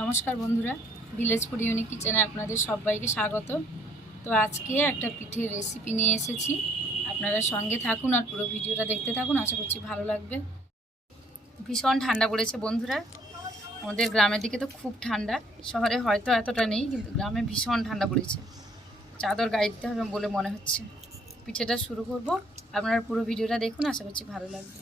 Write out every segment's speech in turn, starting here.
নমস্কার বন্ধুরা village food unique কিচেনে আপনাদের সবাইকে স্বাগত। তো আজকে একটা পিঠের রেসিপি নিয়ে এসেছি। আপনারা সঙ্গে থাকুন আর পুরো ভিডিওটা দেখতে থাকুন, আশা করছি ভালো লাগবে। ভীষণ ঠান্ডা পড়েছে বন্ধুরা। আমাদের গ্রামের দিকে তো খুব ঠান্ডা, শহরে হয়তো এতটা নেই, কিন্তু গ্রামে ভীষণ ঠান্ডা পড়েছে। চাদর গায়ে দিতে হবে বলে মনে হচ্ছে। পিঠেটা শুরু করব। আপনারা পুরো ভিডিওটা দেখুন, আশা করছি ভালো লাগবে।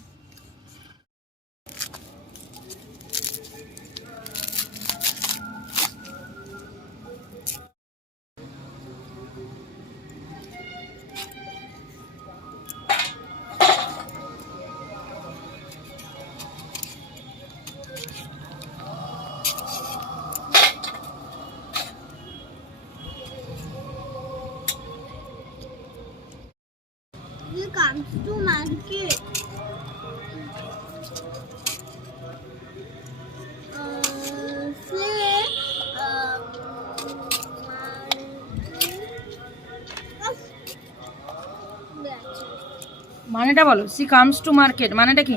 মানেটা বলো সি কামস টু মার্কেট মানেটা কি?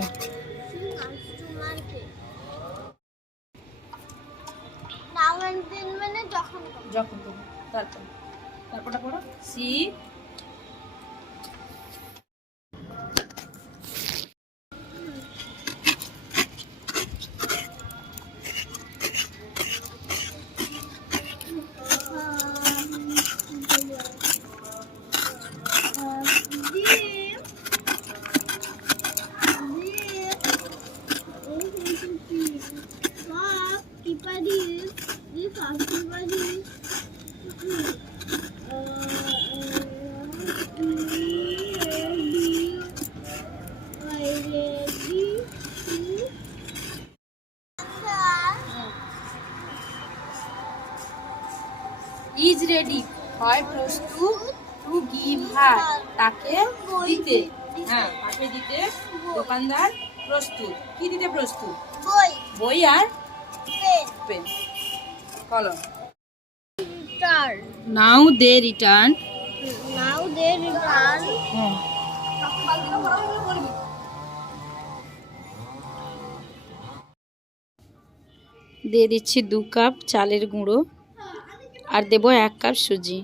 Is ready. হয় প্রস্তুত টু গিভ হার। তাকে দিতে। হ্যাঁ তাকে দিতে দোকানদার প্রস্তুত। কি দিতে প্রস্তুত? বই। বই আর পেন। কলম নাও they return. Now they return. হ্যাঁ। দিয়ে দিচ্ছি দু কাপ চালের গুঁড়ো। আর দেবো এক কাপ সুজি।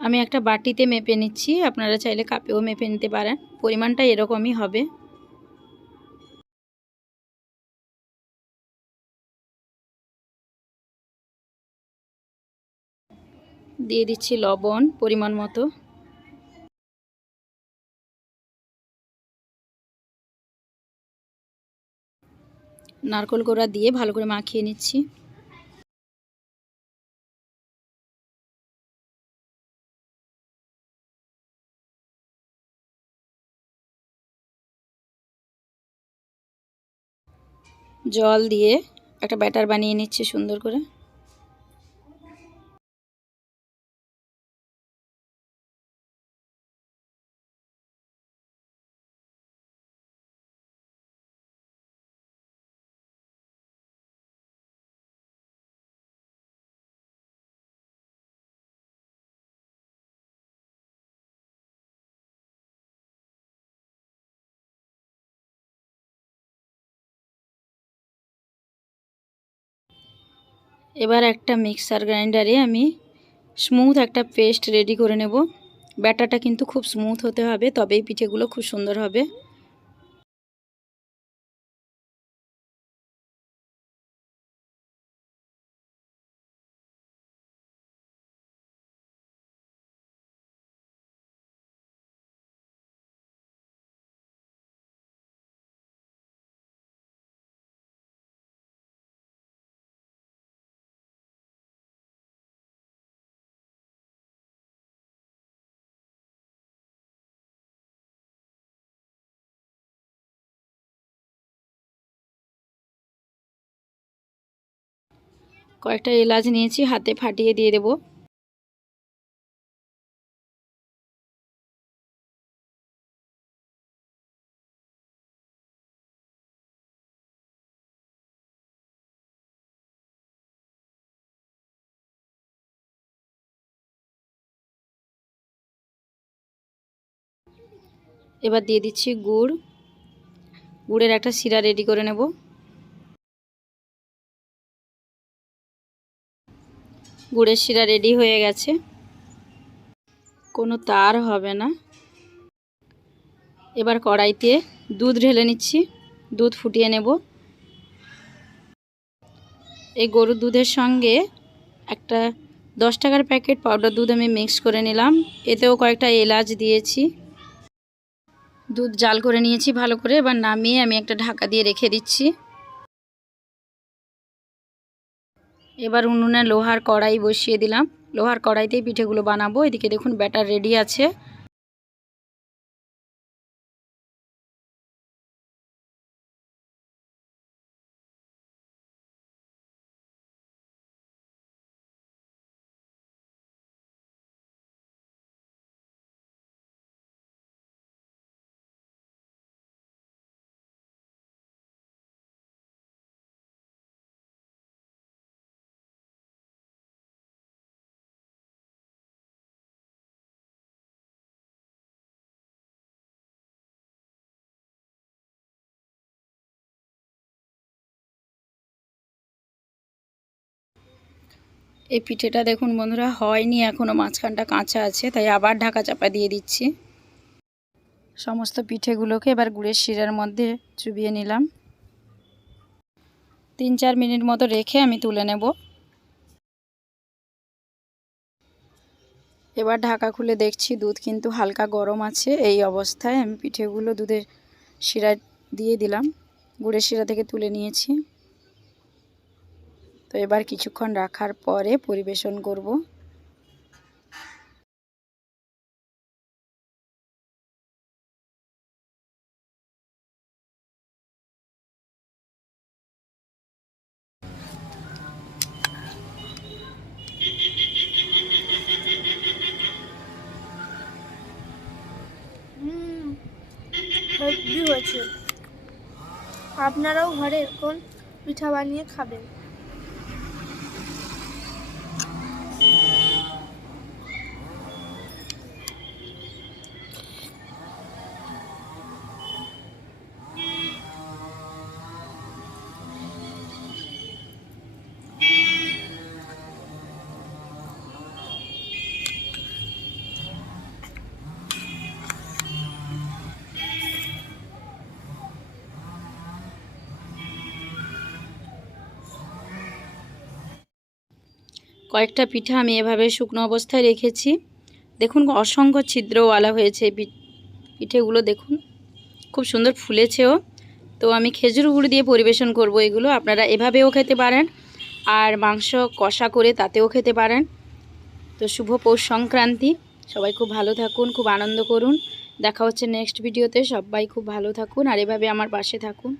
আমি একটা বাটিতে মেপে নিচ্ছি, আপনারা চাইলে কাপেও মেপে নিতে পারেন। পরিমাণটা এরকমই হবে। দিয়ে দিচ্ছি লবণ পরিমাণ মতো। নারকল গোড়া দিয়ে ভালো করে মাখিয়ে নিচ্ছি। জল দিয়ে একটা ব্যাটার বানিয়ে নিচ্ছি সুন্দর করে। এবার একটা মিক্সার গ্রাইন্ডারে আমি স্মুথ একটা পেস্ট রেডি করে নেব। ব্যাটারটা কিন্তু খুব স্মুথ হতে হবে, তবেই পিঠেগুলো খুব সুন্দর হবে। কয়েকটা এলাচ নিয়েছি, হাতে ফাটিয়ে দিয়ে দেবো। এবার দিয়ে দিচ্ছি গুড়। গুড়ের একটা শিরা রেডি করে নেব। গুড়ের শিরা রেডি হয়ে গেছে। কোনো তার হবে না। এবার কড়াইতে দুধ ঢেলে নিচ্ছি। দুধ ফুটিয়ে নেব। এই গরুর দুধের সঙ্গে একটা দশ টাকার প্যাকেট পাউডার দুধ আমি মিক্স করে নিলাম। এতেও কয়েকটা এলাচ দিয়েছি। দুধ জাল করে নিয়েছি ভালো করে। এবার নামিয়ে আমি একটা ঢাকা দিয়ে রেখে দিচ্ছি। এবার উনুনে লোহার কড়াই বসিয়ে দিলাম। লোহার কড়াইতেই পিঠেগুলো বানাবো। এদিকে দেখুন ব্যাটার রেডি আছে। এই পিঠেটা দেখুন বন্ধুরা, হয়নি এখনও মাঝখানটা কাঁচা আছে, তাই আবার ঢাকা চাপা দিয়ে দিচ্ছি। সমস্ত পিঠেগুলোকে এবার গুড়ের শিরার মধ্যে চুবিয়ে নিলাম। তিন চার মিনিট মতো রেখে আমি তুলে নেব। এবার ঢাকা খুলে দেখছি দুধ কিন্তু হালকা গরম আছে, এই অবস্থায় আমি পিঠেগুলো দুধের শিরা দিয়ে দিলাম। গুড়ের শিরা থেকে তুলে নিয়েছি। তো এবার কিছুক্ষণ রাখার পরে পরিবেশন করব। হয়েছে আপনারাও ঘরে এরকম পিঠা বানিয়ে খাবেন। কয়েকটা পিঠা আমি এভাবে শুকনো অবস্থায় রেখেছি। দেখুন অসংখ্য ছিদ্রওয়ালা হয়েছে পিঠেগুলো দেখুন। খুব সুন্দর ফুলেছেও। তো আমি খেজুর গুড় দিয়ে পরিবেশন করব এগুলো। আপনারা এভাবেও খেতে পারেন আর মাংস কষা করে তাতেও খেতে পারেন। তো শুভ পৌষ সংক্রান্তি। সবাই খুব ভালো থাকুন, খুব আনন্দ করুন। দেখা হচ্ছে নেক্সট ভিডিওতে। সবাই খুব ভালো থাকুন আর এভাবে আমার পাশে থাকুন।